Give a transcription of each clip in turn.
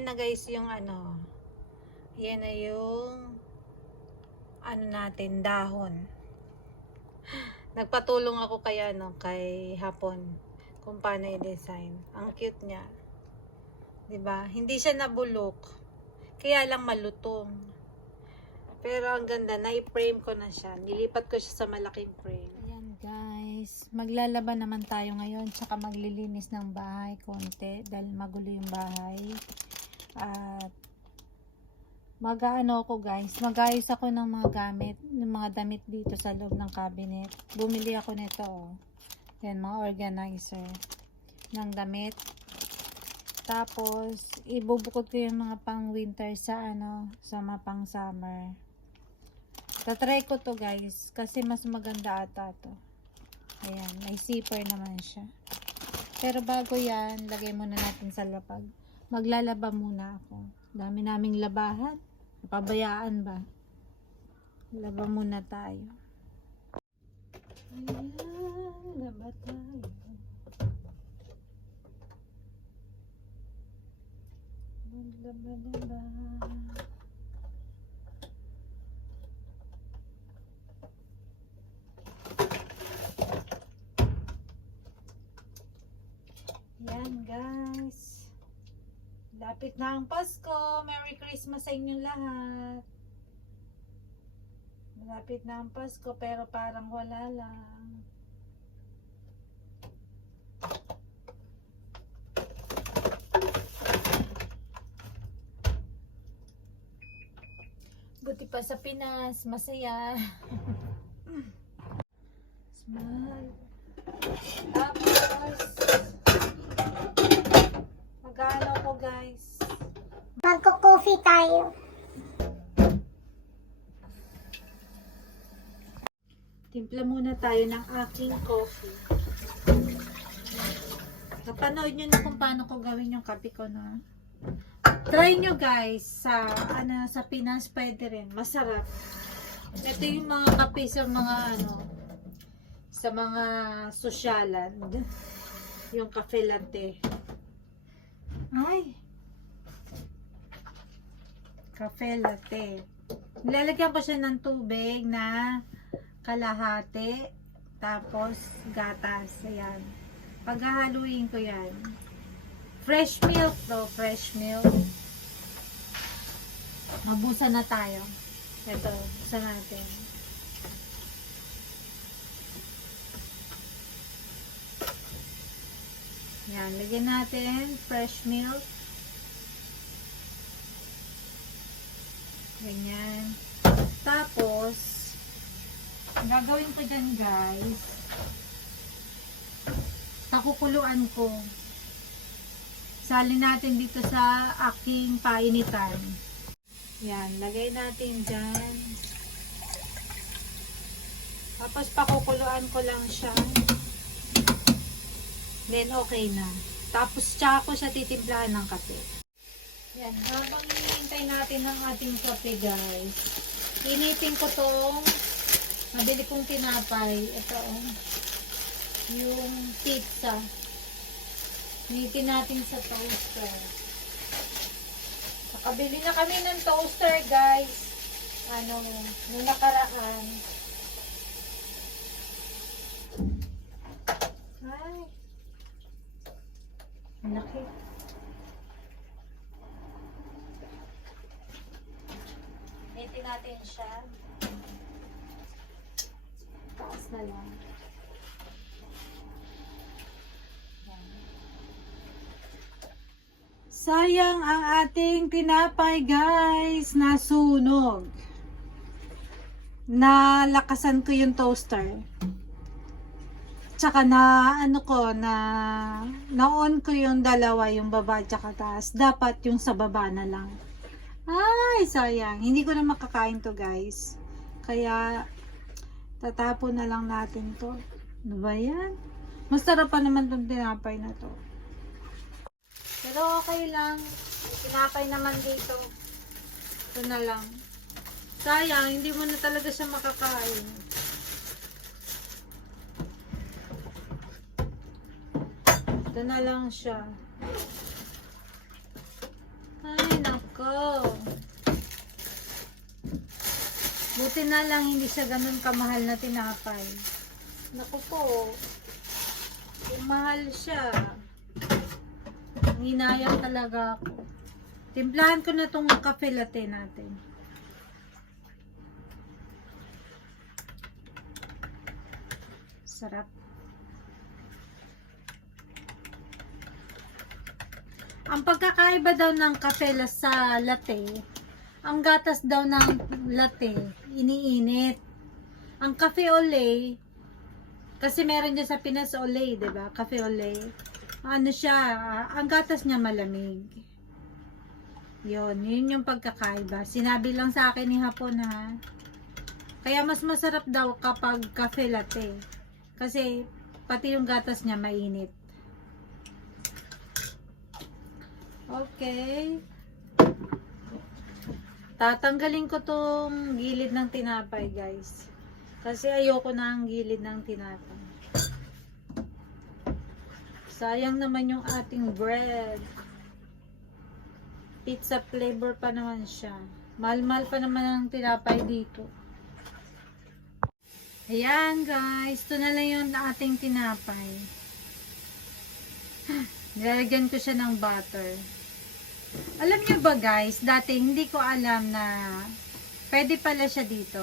Ayan na guys yung ano. Ayan na yung ano natin, dahon. Nagpatulong ako kaya no, kay Hapon kung paano i-design. Ang cute niya. 'Di ba? Hindi siya nabulok. Kaya lang malutong. Pero ang ganda, na-frame ko na siya. Nilipat ko siya sa malaking frame. Ayan guys, maglalaba naman tayo ngayon, tsaka maglilinis ng bahay konti dahil magulo yung bahay. At mag-ano ako guys, mag-ayos ako ng mga gamit, ng mga damit dito sa loob ng cabinet. Bumili ako nito oh. Yan, mga organizer ng damit. Tapos ibubukod ko yung mga pang winter sa ano, sa mga pang summer. Tatry ko to guys kasi mas maganda ata to. Ayan, may zipper naman siya. Pero bago yan, lagay muna natin sa lapag. Maglalaba muna ako. Dami naming labahan. Pabayaan ba? Laba muna tayo. Ayan, laba tayo. Maglaba-laba. Yan guys. Lapit na ang Pasko. Merry Christmas sa inyong lahat. Malapit na ang Pasko pero parang wala lang. Buti pa sa Pinas, masaya. Smile. Tapos mag-ano ko guys. Magko-coffee tayo. Timpla muna tayo ng aking coffee. Napanood nyo na kung paano ko gawin yung kape ko na. Try nyo guys sa ano, sa Pinas pwede rin. Masarap. Ito yung mga kape sa mga ano, sa mga sosyalan. Yung cafe latte. Ay. Cafe latte. Nilalagyan ko siya ng tubig na kalahati. Tapos gatas. Ayan. Paghahaluin ko yan. Fresh milk to. Fresh milk. Mabusan na tayo. Ito. Busan natin. Yan. Lagyan natin fresh milk. Ganyan. Tapos, gagawin ko dyan guys, pakukuluan ko. Salin natin dito sa aking painitan. Yan, lagay natin dyan. Tapos pakukuluan ko lang siya. Then okay na. Tapos tsaka ko siya titimplahan ng kape. Yan, habang hinihintay natin ang ating kape guys, initin ko tong nabili kong tinapay. Ito yung pizza. Initin natin sa toaster. Nakabili na kami ng toaster guys. Ano, nung nakaraan. Ay. Laki. Initin natin siya. Taas na lang. Sayang ang ating tinapay guys, nasunog. Nalakasan ko yung toaster. Tsaka na ano ko na-on ko yung dalawa, yung baba at tsaka taas. Dapat yung sa baba na lang. Ay, sayang. Hindi ko na makakain to guys. Kaya tatapon na lang natin to. Ano ba yan? Masarap pa naman tong tinapay na to. Pero okay lang. Tinapay naman dito. Ito na lang. Sayang, hindi mo na talaga siya makakain. Ito na lang siya. Ay, ko. Buti na lang hindi siya ganun kamahal na tinapay. Naku po. Kung mahal siya. Hinayang talaga ako. Timplahan ko na tong cafe latte natin. Sarap. Ang pagkakaiba daw ng kape sa latte, ang gatas daw ng latte, iniinit. Ang cafe ole, kasi meron dyan sa Pinas ole, diba? Cafe ole. Ano siya, ang gatas niya malamig. Yun yung pagkakaiba. Sinabi lang sa akin ni Hapon ha. Kaya mas masarap daw kapag cafe latte. Kasi pati yung gatas niya mainit. Okay. Tatanggalin ko tong gilid ng tinapay, guys. Kasi ayoko na ang gilid ng tinapay. Sayang naman yung ating bread. Pizza flavor pa naman siya. Mahal-mahal pa naman ang tinapay dito. Ayan, guys. Ito na lang yung ating tinapay. Nilalagyan ko siya ng butter. Alam niyo ba guys, dati hindi ko alam na pwede pala siya dito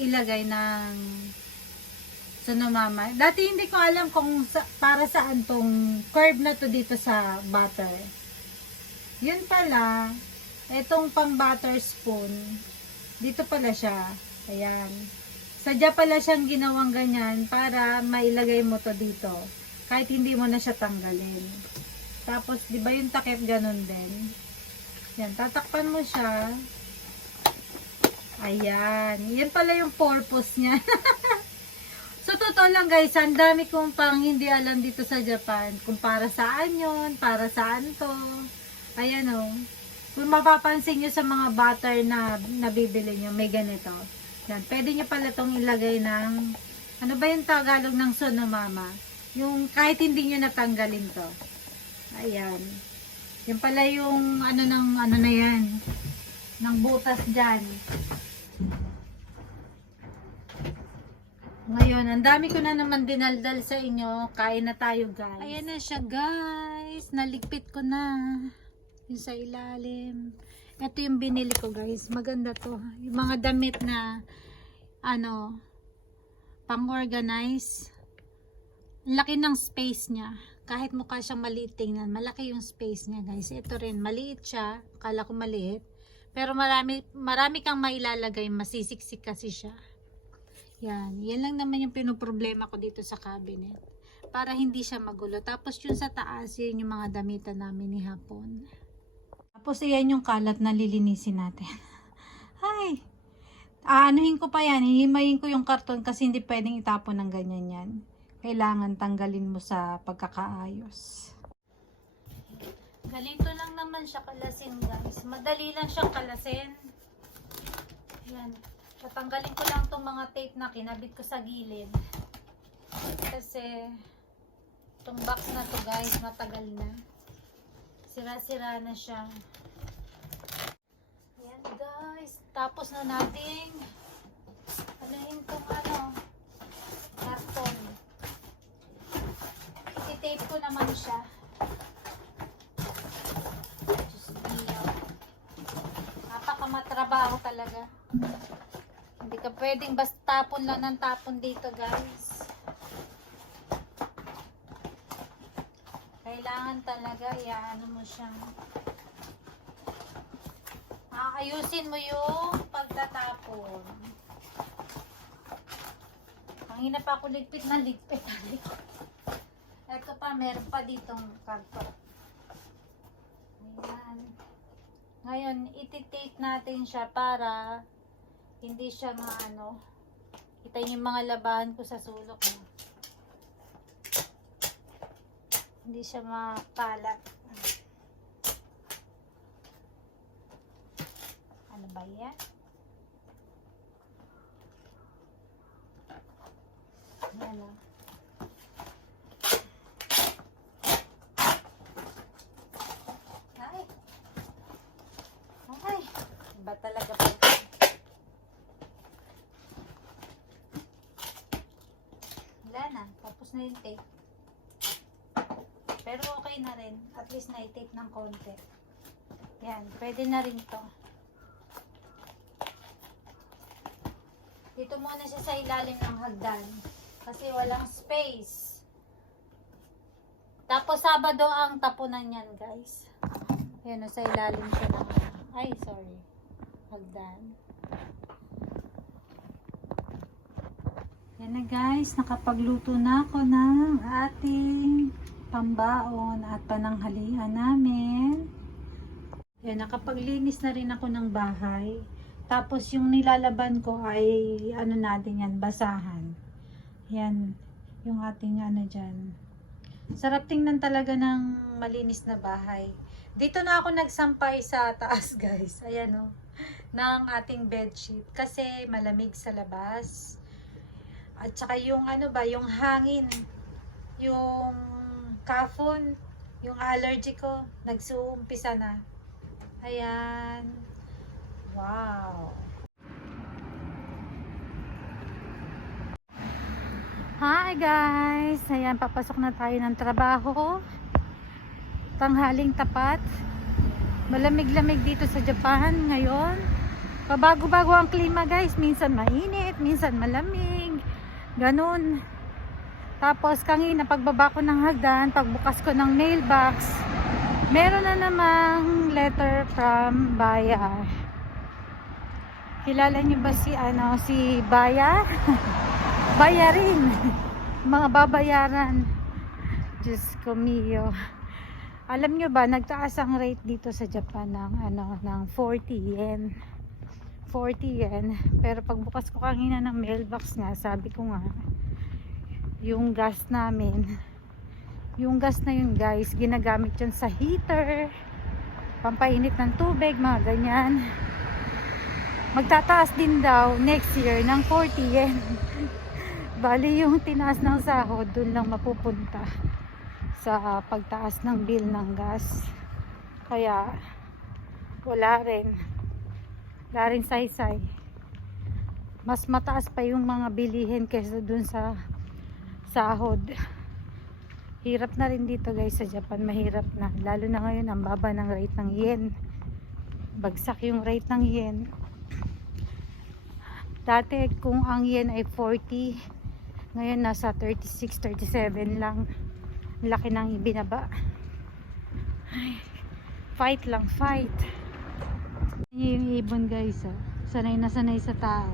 ilagay ng sunomama. Dati hindi ko alam kung para saan tong curve na to dito sa butter. Yun pala, itong pang butter spoon, dito pala siya. Ayan. Sadya pala siyang ginawang ganyan para mailagay mo to dito. Kahit hindi mo na siya tanggalin. Tapos, di ba yung takip ganun din? Yan, tatakpan mo siya. Ayan. Yan pala yung purpose niya. So, totoo lang guys, ang dami kong pang hindi alam dito sa Japan. Kung para saan yun, para saan to. Ayan o. Kung mapapansin nyo sa mga butter na nabibili nyo, may ganito. Yan, pwede nyo pala itong ilagay ng, ano ba yung Tagalog ng sunomama? Yung kahit hindi nyo natanggalin to. Ayan. Yan pala yung ano na yan. Ng butas dyan. Ngayon, ang dami ko na naman dinaldal sa inyo. Kain na tayo guys. Ayan na siya guys. Naligpit ko na. Yung sa ilalim. Ito yung binili ko guys. Maganda to. Yung mga damit na ano pang-organize. Laki ng space niya. Kahit mukha siyang maliit tingnan, malaki yung space niya guys. Ito rin, maliit siya. Akala ko maliit. Pero marami kang mailalagay. Masisiksik kasi siya. Yan. Yan lang naman yung pinoproblema ko dito sa cabinet. Para hindi siya magulo. Tapos yung sa taas, yun yung mga damitan namin ni Hapon. Tapos yan yung kalat na lilinisin natin. Ay! Aanuhin ko pa yan. Hihimayin ko yung karton kasi hindi pwedeng itapon ng ganyan yan. Kailangan tanggalin mo sa pagkakaayos. Ganito lang naman siya kalasin guys. Madali lang siyang kalasin. Yan. Tatanggalin ko lang itong mga tape na kinabit ko sa gilid. Kasi itong box na to guys, matagal na. Sira-sira na siya. Yan guys. Tapos na natin anuhin itong karton. I-tape ko naman siya. Diyos mio. Napakamatrabaho talaga. Hindi ka pwedeng basta tapon lang ng tapon dito guys. Kailangan talaga iaano mo siyang ayusin mo yung pagtatapon. Hangina pa ako ligpit na ligpit. Ito pa, meron pa ditong karton. Ayan. Ngayon, iti-tape natin siya para hindi siya maano. Kita yung mga labahan ko sa sulok mo. Hindi siya makalat. Ano ba yan? Ayan o. na. Tapos na yung tape. Pero okay na rin. At least na-tape ng konti. Yan. Pwede na rin to. Dito muna siya sa ilalim ng hagdan. Kasi walang space. Tapos Sabado ang tapunan yan, guys. Ayan o, sa ilalim siya ng ay, sorry. Hagdan. Yan na guys, nakapagluto na ako ng ating pambaon at pananghalian namin. Yan, nakapaglinis na rin ako ng bahay. Tapos yung nilalaban ko ay ano natin yan, basahan. Yan, yung ating ano dyan. Sarap tingnan talaga ng malinis na bahay. Dito na ako nagsampay sa taas guys. Ayan o, ng ating bedsheet. Kasi malamig sa labas. At saka yung ano ba, yung hangin, yung kafon, yung allergy ko, nagsuumpisa na. Ayan. Wow. Hi guys! Ayan, papasok na tayo ng trabaho. Tanghaling tapat. Malamig-lamig dito sa Japan ngayon. Pabago-bago ang klima guys. Minsan mainit, minsan malamig. Ganun. Tapos kanina pagbaba ko ng hagdan, pagbukas ko ng mailbox, meron na namang letter from Baya. Kilala niyo ba si Baya? Bayarin. Mga babayaran. Diyos ko mio. Alam niyo ba, nagtaas ang rate dito sa Japan ng 40 yen. 40 yen. Pero pagbukas ko kanina ng mailbox nga, sabi ko nga, yung gas namin, yung gas na yun guys, ginagamit yun sa heater, pampainit ng tubig, mga ganyan. Magtataas din daw next year ng 40 yen. Bali yung tinaas ng sahod, dun lang mapupunta sa pagtaas ng bill ng gas. Kaya wala rin saysay. Mas mataas pa yung mga bilihin kaysa dun sa sahod. Hirap na rin dito guys sa Japan, mahirap na. Lalo na ngayon ang baba ng rate ng yen. Bagsak yung rate ng yen. Dati kung ang yen ay 40, ngayon nasa 36, 37 lang. Laki ng ibinaba. Ay, fight lang, fight. Yung ibon guys, oh. Sanay na sanay sa tao.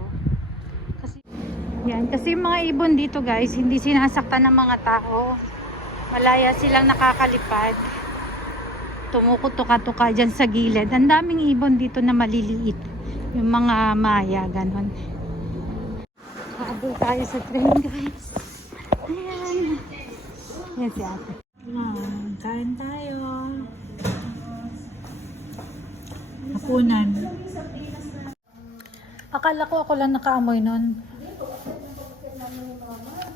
Kasi yung mga ibon dito guys, hindi sinasaktan ng mga tao. Malaya silang nakakalipad. Tumukutuka-tuka dyan sa gilid. Ang daming ibon dito na maliliit. Yung mga maya, ganon. Habol tayo sa train guys. Ayan. Yan si ate. Kain tayo. Hapunan. Akala ko ako lang nakaamoy nun.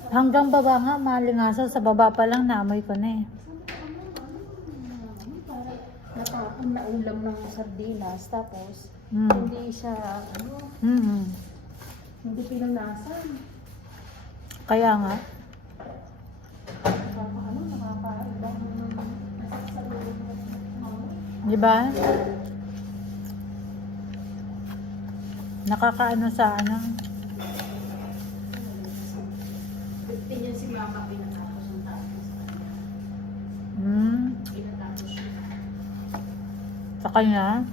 Hanggang baba nga, malingasa. Sa baba pa lang, naamoy ko na eh. Nakapon na ulam ng sardinas, tapos hindi siya, hindi pinunasan. Kaya nga. Nakakaibang Diba? Nakakaano sa ano. 15 yun si mama pinatapos ng tapos. Pinatapos siya. Sa kanya?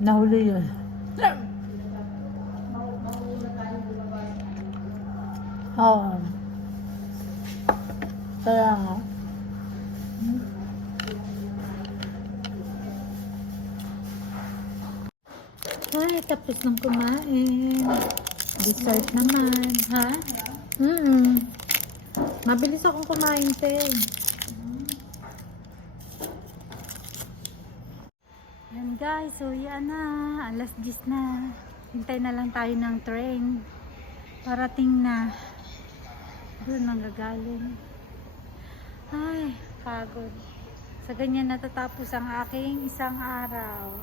Nahuli yun. Oo. Kaya nga. Ay, tapos nang kumain. Dessert naman, ha? Mabilis akong kumain, te. Yan guys, so yan na. Alas 10 na. Hintay na lang tayo ng train. Parating na. Doon manggagaling. Ay, pagod. Sa ganyan natatapos ang aking isang araw.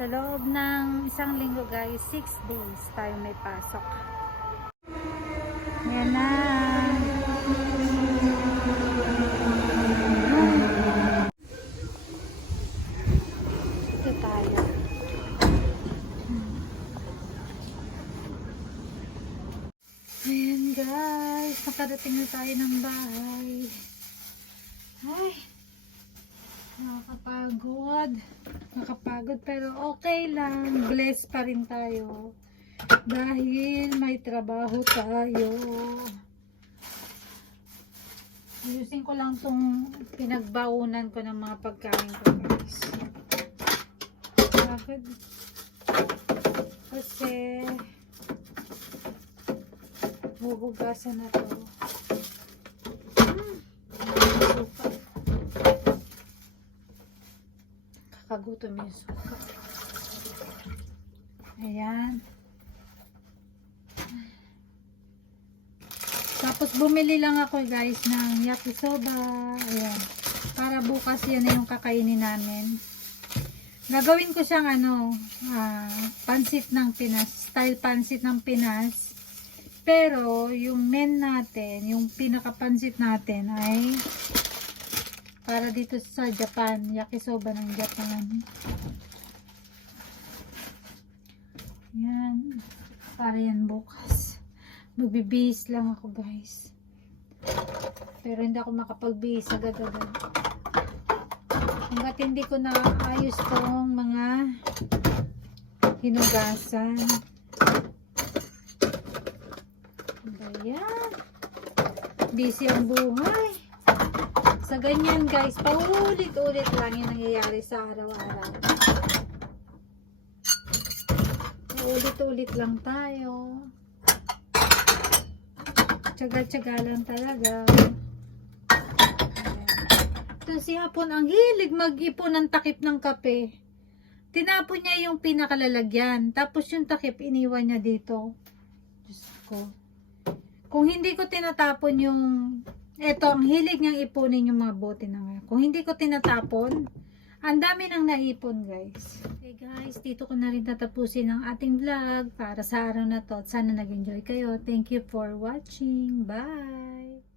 Sa loob ng isang linggo guys, 6 days tayo may pasok. Ayan na. Ito tayo. Ayan guys, nakarating na tayo ng bahay. Ay, nakakapagod. Nakapagod pero okay lang. Blessed pa rin tayo. Dahil may trabaho tayo. Ayusin ko lang tong pinagbaunan ko ng mga pagkain ko guys. Bakit? Kasi huhugasan na to. Suka. Kakagutom yung suka. Ayan. Tapos bumili lang ako guys ng yakisoba. Ayan. Para bukas yan na yung kakainin namin. Gagawin ko siyang pansit ng Pinas. Style pansit ng Pinas. Pero yung men natin, yung pinakapansit natin ay para dito sa Japan. Yakisoba ng Japan. Yan. Para yan bukas. Magbibihis lang ako guys. Pero hindi ako makapagbihis agad-agad. Hanggat hindi ko na ayos tong mga hinugasan. Ayan. Busy ang buhay. Sa ganyan guys, paulit-ulit lang yung nangyayari sa araw-araw. Paulit-ulit lang tayo. Tsaga-tsaga lang talaga. Ito si Hapon, ang hilig mag-ipon ng takip ng kape. Tinapon niya yung pinakalalagyan. Tapos yung takip, iniwan niya dito. Diyos ko. Kung hindi ko tinatapon yung... Eto, ang hilig niyang ipunin yung mga bote na ngayon. Kung hindi ko tinatapon, ang dami nang naipon guys. Okay guys, dito ko na rin tatapusin ang ating vlog para sa araw na to. Sana nag-enjoy kayo. Thank you for watching. Bye!